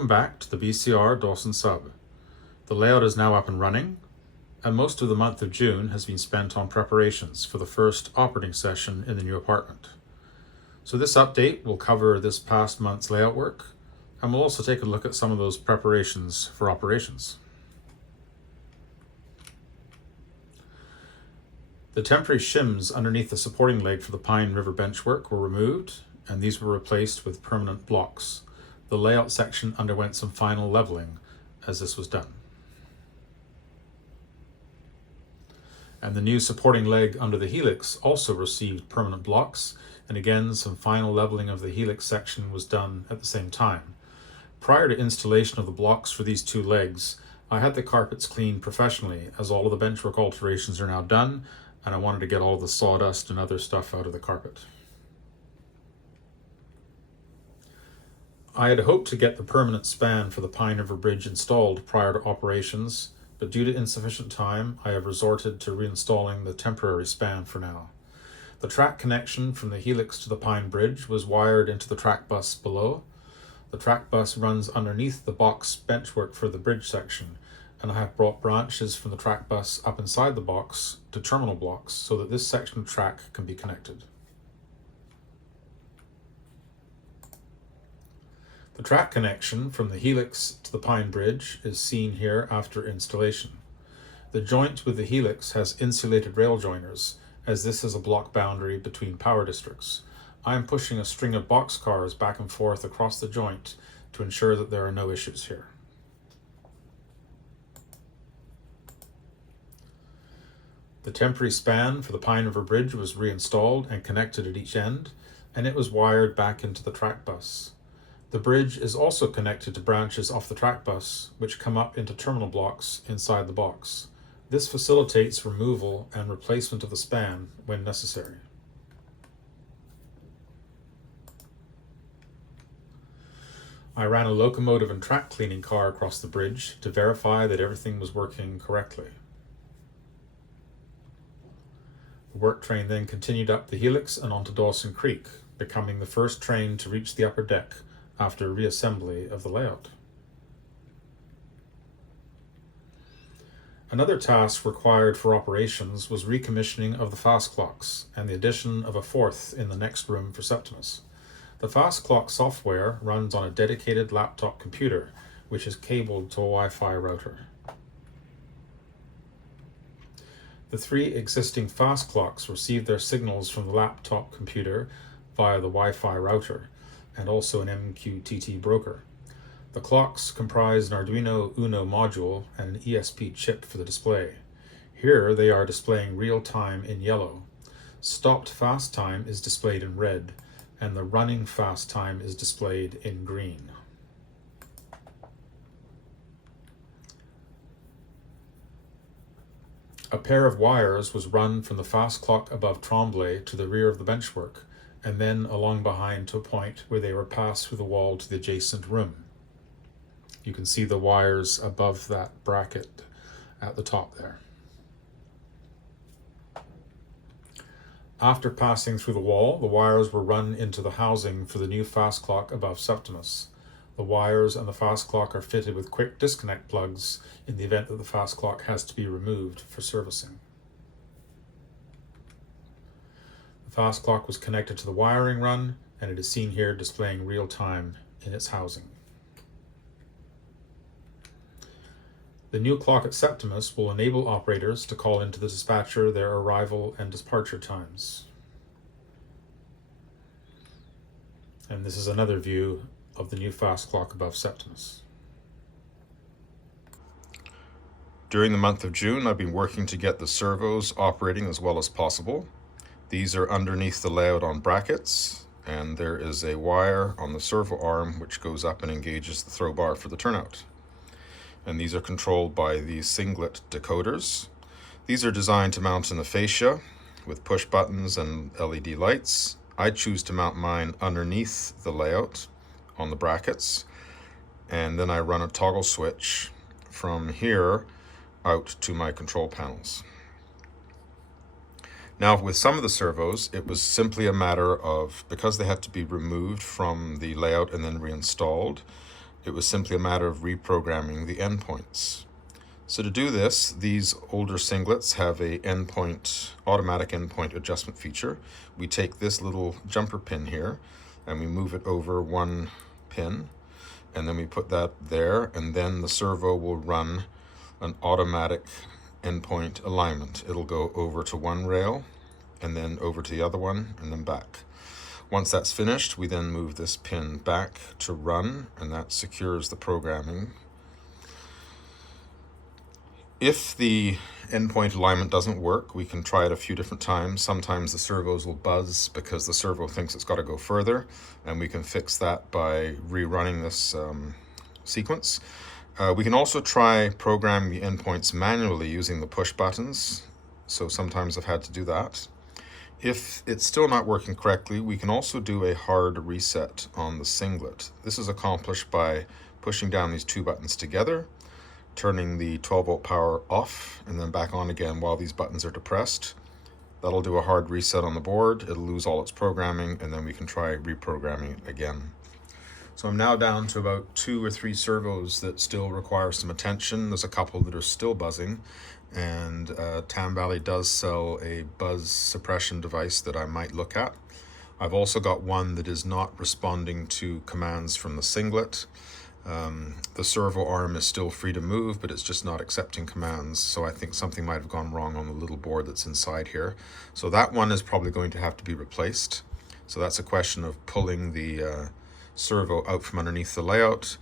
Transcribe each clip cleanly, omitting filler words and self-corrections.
Welcome back to the BCR Dawson sub. The layout is now up and running, and most of the month of June has been spent on preparations for the first operating session in the new apartment. So this update will cover this past month's layout work, and we'll also take a look at some of those preparations for operations. The temporary shims underneath the supporting leg for the Pine River benchwork were removed, and these were replaced with permanent blocks. The layout section underwent some final leveling as this was done. And the new supporting leg under the helix also received permanent blocks, and again some final leveling of the helix section was done at the same time. Prior to installation of the blocks for these two legs, I had the carpets cleaned professionally, as all of the benchwork alterations are now done, and I wanted to get all the sawdust and other stuff out of the carpet. I had hoped to get the permanent span for the Pine River Bridge installed prior to operations, but due to insufficient time, I have resorted to reinstalling the temporary span for now. The track connection from the helix to the Pine Bridge was wired into the track bus below. The track bus runs underneath the box benchwork for the bridge section, and I have brought branches from the track bus up inside the box to terminal blocks so that this section of track can be connected. The track connection from the helix to the Pine Bridge is seen here after installation. The joint with the helix has insulated rail joiners, as this is a block boundary between power districts. I am pushing a string of box cars back and forth across the joint to ensure that there are no issues here. The temporary span for the Pine River Bridge was reinstalled and connected at each end, and it was wired back into the track bus. The bridge is also connected to branches off the track bus, which come up into terminal blocks inside the box. This facilitates removal and replacement of the span when necessary. I ran a locomotive and track cleaning car across the bridge to verify that everything was working correctly. The work train then continued up the helix and onto Dawson Creek, becoming the first train to reach the upper deck after reassembly of the layout. Another task required for operations was recommissioning of the fast clocks and the addition of a fourth in the next room for Septimus. The fast clock software runs on a dedicated laptop computer, which is cabled to a Wi-Fi router. The three existing fast clocks receive their signals from the laptop computer via the Wi-Fi router, and also an MQTT broker. The clocks comprise an Arduino Uno module and an ESP chip for the display. Here they are displaying real time in yellow. Stopped fast time is displayed in red, and the running fast time is displayed in green. A pair of wires was run from the fast clock above Tremblay to the rear of the benchwork, and then along behind to a point where they were passed through the wall to the adjacent room. You can see the wires above that bracket at the top there. After passing through the wall, the wires were run into the housing for the new fast clock above Septimus. The wires and the fast clock are fitted with quick disconnect plugs in the event that the fast clock has to be removed for servicing. The fast clock was connected to the wiring run, and it is seen here displaying real time in its housing. The new clock at Septimus will enable operators to call into the dispatcher their arrival and departure times. And this is another view of the new fast clock above Septimus. During the month of June, I've been working to get the servos operating as well as possible. These are underneath the layout on brackets, and there is a wire on the servo arm which goes up and engages the throw bar for the turnout. And these are controlled by these singlet decoders. These are designed to mount in the fascia with push buttons and LED lights. I choose to mount mine underneath the layout on the brackets, and then I run a toggle switch from here out to my control panels. Now, with some of the servos, it was simply a matter of, because they had to be removed from the layout and then reinstalled, It was simply a matter of reprogramming the endpoints. So to do this, these older singlets have a automatic endpoint adjustment feature. We take this little jumper pin here and we move it over one pin, and then we put that there, and then the servo will run an automatic endpoint alignment. It'll go over to one rail and then over to the other one and then back. Once that's finished, we then move this pin back to run, and that secures the programming. If the endpoint alignment doesn't work, we can try it a few different times. Sometimes the servos will buzz because the servo thinks it's got to go further, and we can fix that by rerunning this sequence. We can also try programming the endpoints manually using the push buttons, so sometimes I've had to do that. If it's still not working correctly, we can also do a hard reset on the singlet. This is accomplished by pushing down these two buttons together, turning the 12-volt power off and then back on again while these buttons are depressed. That'll do a hard reset on the board. It'll lose all its programming, and then we can try reprogramming it again. So I'm now down to about 2 or 3 servos that still require some attention. There's a couple that are still buzzing, and Tam Valley does sell a buzz suppression device that I might look at. I've also got one that is not responding to commands from the singlet. The servo arm is still free to move, but it's just not accepting commands, so I think something might have gone wrong on the little board that's inside here. So that one is probably going to have to be replaced. So that's a question of pulling the servo out from underneath the layout,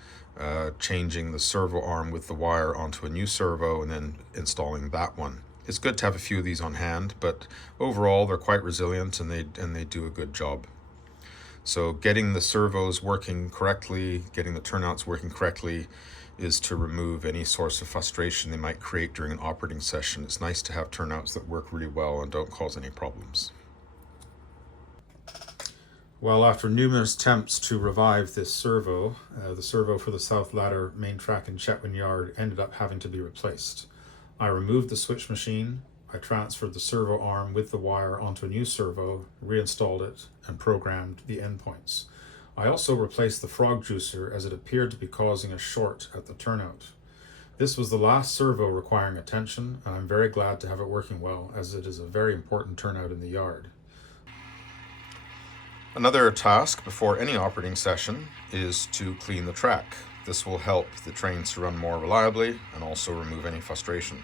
changing the servo arm with the wire onto a new servo, and then installing that one. It's good to have a few of these on hand, but overall they're quite resilient and they do a good job. So getting the servos working correctly, getting the turnouts working correctly, is to remove any source of frustration they might create during an operating session. It's nice to have turnouts that work really well and don't cause any problems. Well, after numerous attempts to revive this servo, the servo for the South Ladder main track in Chetwynd Yard ended up having to be replaced. I removed the switch machine, I transferred the servo arm with the wire onto a new servo, reinstalled it, and programmed the endpoints. I also replaced the frog juicer as it appeared to be causing a short at the turnout. This was the last servo requiring attention, and I'm very glad to have it working well, as it is a very important turnout in the yard. Another task before any operating session is to clean the track. This will help the trains to run more reliably and also remove any frustration.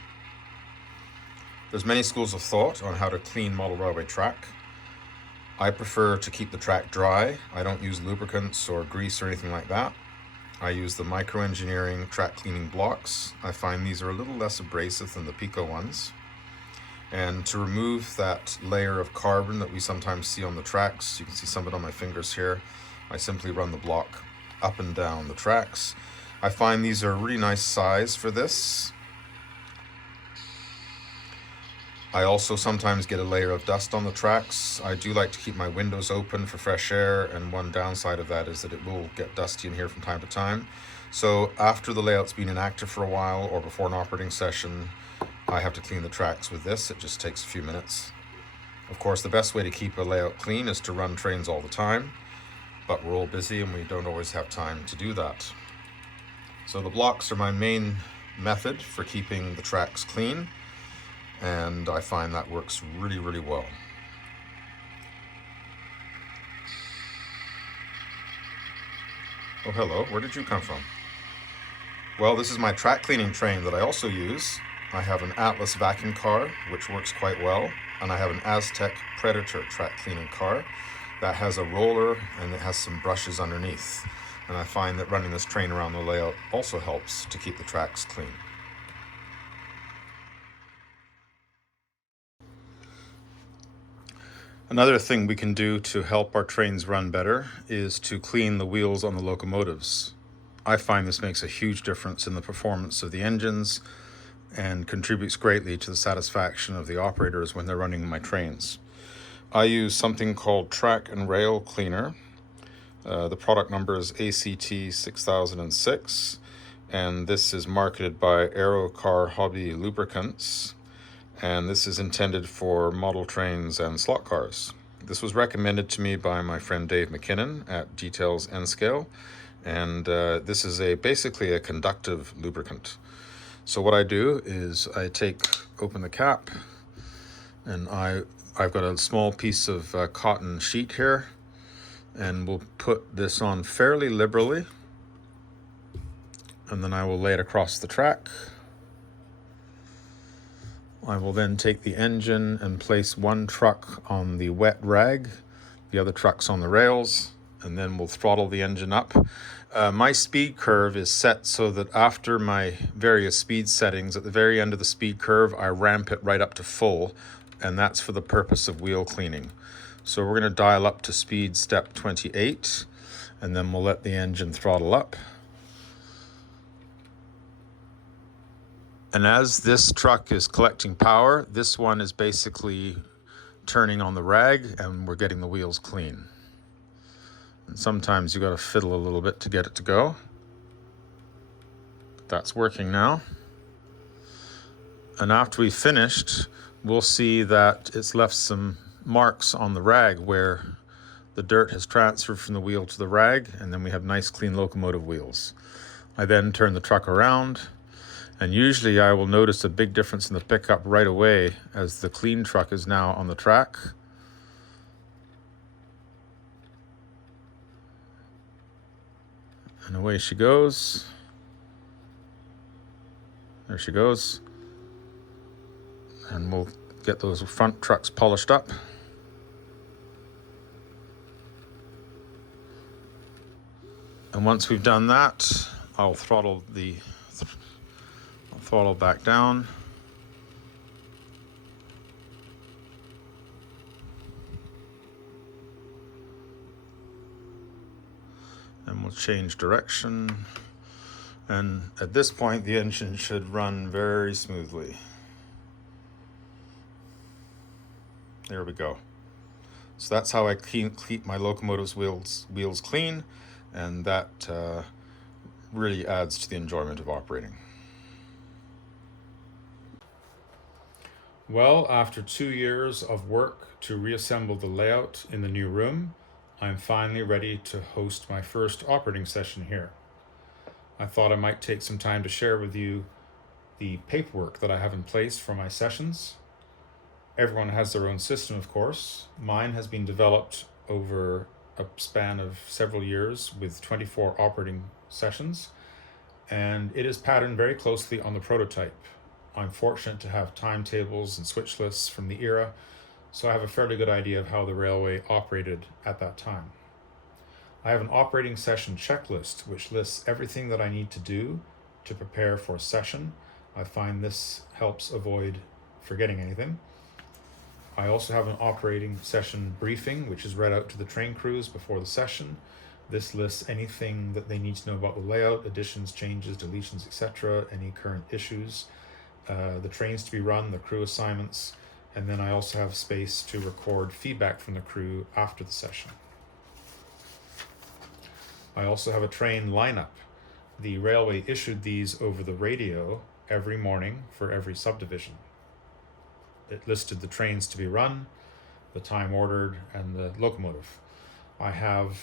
There's many schools of thought on how to clean model railway track. I prefer to keep the track dry. I don't use lubricants or grease or anything like that. I use the microengineering track cleaning blocks. I find these are a little less abrasive than the Pico ones. And to remove that layer of carbon that we sometimes see on the tracks, you can see some of it on my fingers here, I simply run the block up and down the tracks. I find these are a really nice size for this. I also sometimes get a layer of dust on the tracks. I do like to keep my windows open for fresh air, and one downside of that is that it will get dusty in here from time to time. So after the layout's been inactive for a while or before an operating session, I have to clean the tracks with this. It just takes a few minutes. Of course, the best way to keep a layout clean is to run trains all the time, but we're all busy and we don't always have time to do that. So the blocks are my main method for keeping the tracks clean, and I find that works really, really well. Oh, hello, where did you come from? Well, this is my track cleaning train that I also use. I have an Atlas vacuum car, which works quite well, and I have an Aztec Predator track cleaning car that has a roller and it has some brushes underneath. And I find that running this train around the layout also helps to keep the tracks clean. Another thing we can do to help our trains run better is to clean the wheels on the locomotives. I find this makes a huge difference in the performance of the engines and contributes greatly to the satisfaction of the operators when they're running my trains. I use something called Track and Rail Cleaner. The product number is ACT 6006, and this is marketed by Aerocar Hobby Lubricants, and this is intended for model trains and slot cars. This was recommended to me by my friend Dave McKinnon at Details N Scale, And this is basically a conductive lubricant. So what I do is I open the cap, and I've got a small piece of cotton sheet here, and we'll put this on fairly liberally, and then I will lay it across the track. I will then take the engine and place one truck on the wet rag, the other truck's on the rails, and then we'll throttle the engine up. My speed curve is set so that after my various speed settings, at the very end of the speed curve, I ramp it right up to full, and that's for the purpose of wheel cleaning. So we're going to dial up to speed step 28, and then we'll let the engine throttle up. And as this truck is collecting power, this one is basically turning on the rag, and we're getting the wheels clean. And sometimes you got to fiddle a little bit to get it to go. That's working now. And after we've finished, we'll see that it's left some marks on the rag where the dirt has transferred from the wheel to the rag, and then we have nice clean locomotive wheels. I then turn the truck around, and usually I will notice a big difference in the pickup right away as the clean truck is now on the track. And away she goes. There she goes. And we'll get those front trucks polished up. And once we've done that, I'll throttle back down. And we'll change direction. And at this point, the engine should run very smoothly. There we go. So that's how I keep my locomotive's wheels clean, and that really adds to the enjoyment of operating. Well, after 2 years of work to reassemble the layout in the new room, I'm finally ready to host my first operating session here. I thought I might take some time to share with you the paperwork that I have in place for my sessions. Everyone has their own system, of course. Mine has been developed over a span of several years with 24 operating sessions, and it is patterned very closely on the prototype. I'm fortunate to have timetables and switch lists from the era, so I have a fairly good idea of how the railway operated at that time. I have an operating session checklist which lists everything that I need to do to prepare for a session. I find this helps avoid forgetting anything. I also have an operating session briefing which is read out to the train crews before the session. This lists anything that they need to know about the layout, additions, changes, deletions, etc., any current issues, the trains to be run, the crew assignments, and then I also have space to record feedback from the crew after the session. I also have a train lineup. The railway issued these over the radio every morning for every subdivision. It listed the trains to be run, the time ordered, and the locomotive. I have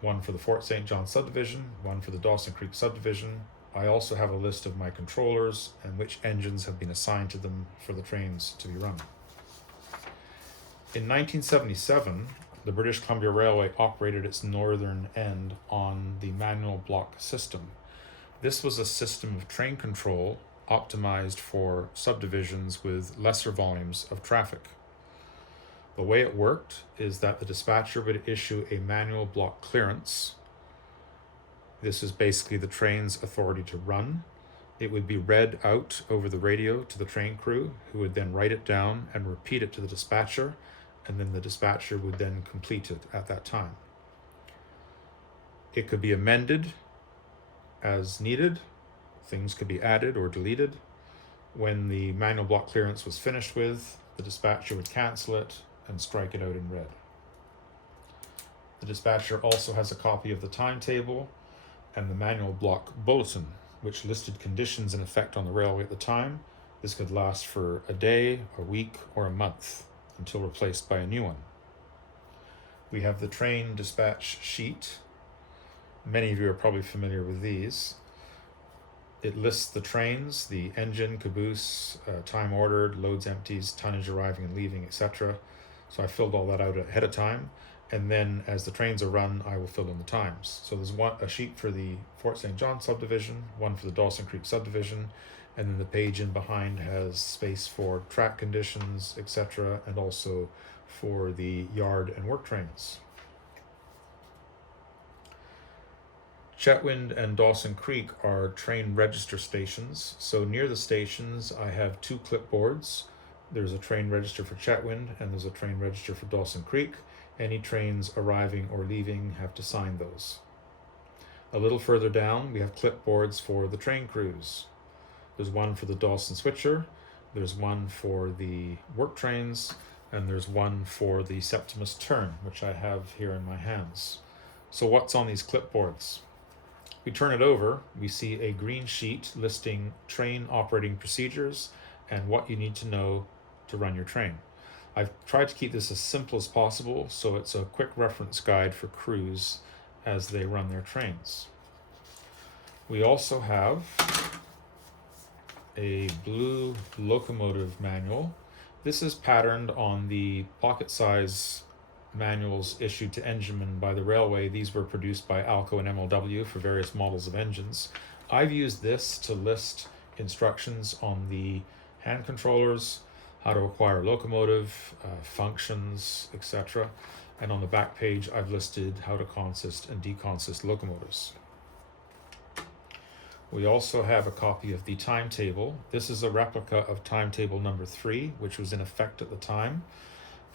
one for the Fort St. John subdivision, one for the Dawson Creek subdivision. I also have a list of my controllers and which engines have been assigned to them for the trains to be run. In 1977, the British Columbia Railway operated its northern end on the manual block system. This was a system of train control optimized for subdivisions with lesser volumes of traffic. The way it worked is that the dispatcher would issue a manual block clearance. This is basically the train's authority to run. It would be read out over the radio to the train crew, who would then write it down and repeat it to the dispatcher, and then the dispatcher would then complete it at that time. It could be amended as needed. Things could be added or deleted. When the manual block clearance was finished with, the dispatcher would cancel it and strike it out in red. The dispatcher also has a copy of the timetable and the manual block bulletin, which listed conditions in effect on the railway at the time. This could last for a day, a week, or a month until replaced by a new one. We have the train dispatch sheet. Many of you are probably familiar with these. It lists the trains, the engine, caboose, time ordered, loads, empties, tonnage arriving and leaving, etc. So I filled all that out ahead of time, and then as the trains are run, I will fill in the times. So there's a sheet for the Fort St. John subdivision, one for the Dawson Creek subdivision, and then the page in behind has space for track conditions, etc., and also for the yard and work trains. Chetwynd and Dawson Creek are train register stations. So near the stations, I have two clipboards. There's a train register for Chetwynd and there's a train register for Dawson Creek. Any trains arriving or leaving have to sign those. A little further down, we have clipboards for the train crews. There's one for the Dawson Switcher, there's one for the work trains, and there's one for the Septimus Turn, which I have here in my hands. So what's on these clipboards? We turn it over, we see a green sheet listing train operating procedures and what you need to know to run your train. I've tried to keep this as simple as possible, so it's a quick reference guide for crews as they run their trains. We also have a blue locomotive manual. This is patterned on the pocket size manuals issued to enginemen by the railway. These were produced by ALCO and MLW for various models of engines. I've used this to list instructions on the hand controllers, how to acquire a locomotive, functions, etc. And on the back page, I've listed how to consist and deconsist locomotives. We also have a copy of the timetable. This is a replica of timetable number 3, which was in effect at the time.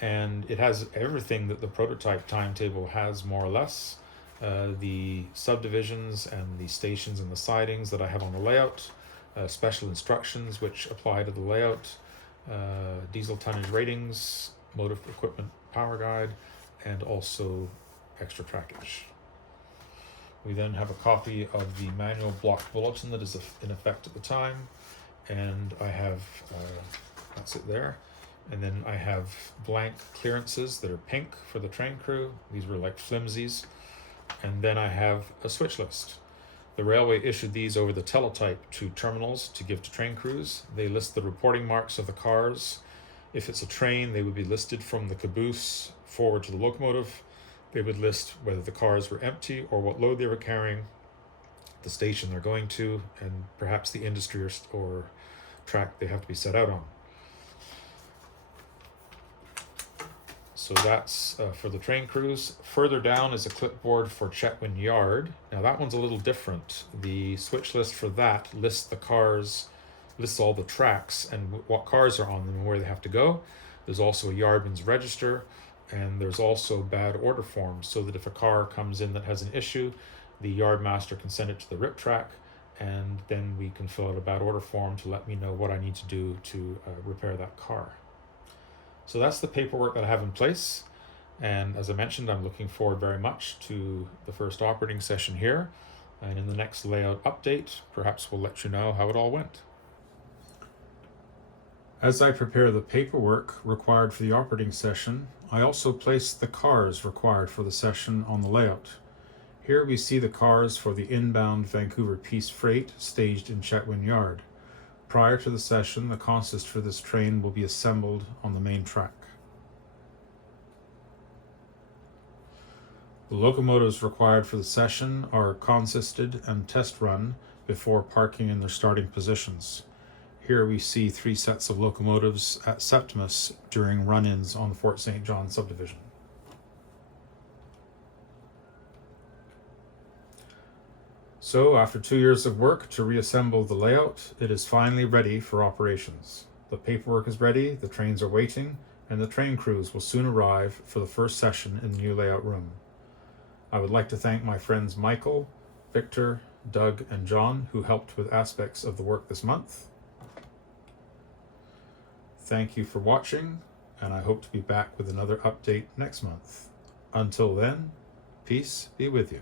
And it has everything that the prototype timetable has, more or less. The subdivisions and the stations and the sidings that I have on the layout, special instructions which apply to the layout, diesel tonnage ratings, motive equipment power guide, and also extra trackage. We then have a copy of the manual block bulletin that is in effect at the time, and I have, that's it there. And then I have blank clearances that are pink for the train crew. These were like flimsies. And then I have a switch list. The railway issued these over the teletype to terminals to give to train crews. They list the reporting marks of the cars. If it's a train, they would be listed from the caboose forward to the locomotive. They would list whether the cars were empty or what load they were carrying, the station they're going to, and perhaps the industry or track they have to be set out on. So that's for the train crews. Further down is a clipboard for Chetwynd Yard. Now that one's a little different. The switch list for that lists the cars, lists all the tracks and what cars are on them and where they have to go. There's also a yardman's register, and there's also bad order forms, so that if a car comes in that has an issue, the yardmaster can send it to the RIP track, and then we can fill out a bad order form to let me know what I need to do to repair that car. So that's the paperwork that I have in place, and as I mentioned, I'm looking forward very much to the first operating session here, and in the next layout update, perhaps we'll let you know how it all went. As I prepare the paperwork required for the operating session, I also place the cars required for the session on the layout. Here we see the cars for the inbound Vancouver Peace Freight staged in Chetwynd Yard. Prior to the session, the consist for this train will be assembled on the main track. The locomotives required for the session are consisted and test run before parking in their starting positions. Here we see 3 sets of locomotives at Septimus during run-ins on the Fort St. John subdivision. So after 2 years of work to reassemble the layout, it is finally ready for operations. The paperwork is ready, the trains are waiting, and the train crews will soon arrive for the first session in the new layout room. I would like to thank my friends Michael, Victor, Doug, and John who helped with aspects of the work this month. Thank you for watching, and I hope to be back with another update next month. Until then, peace be with you.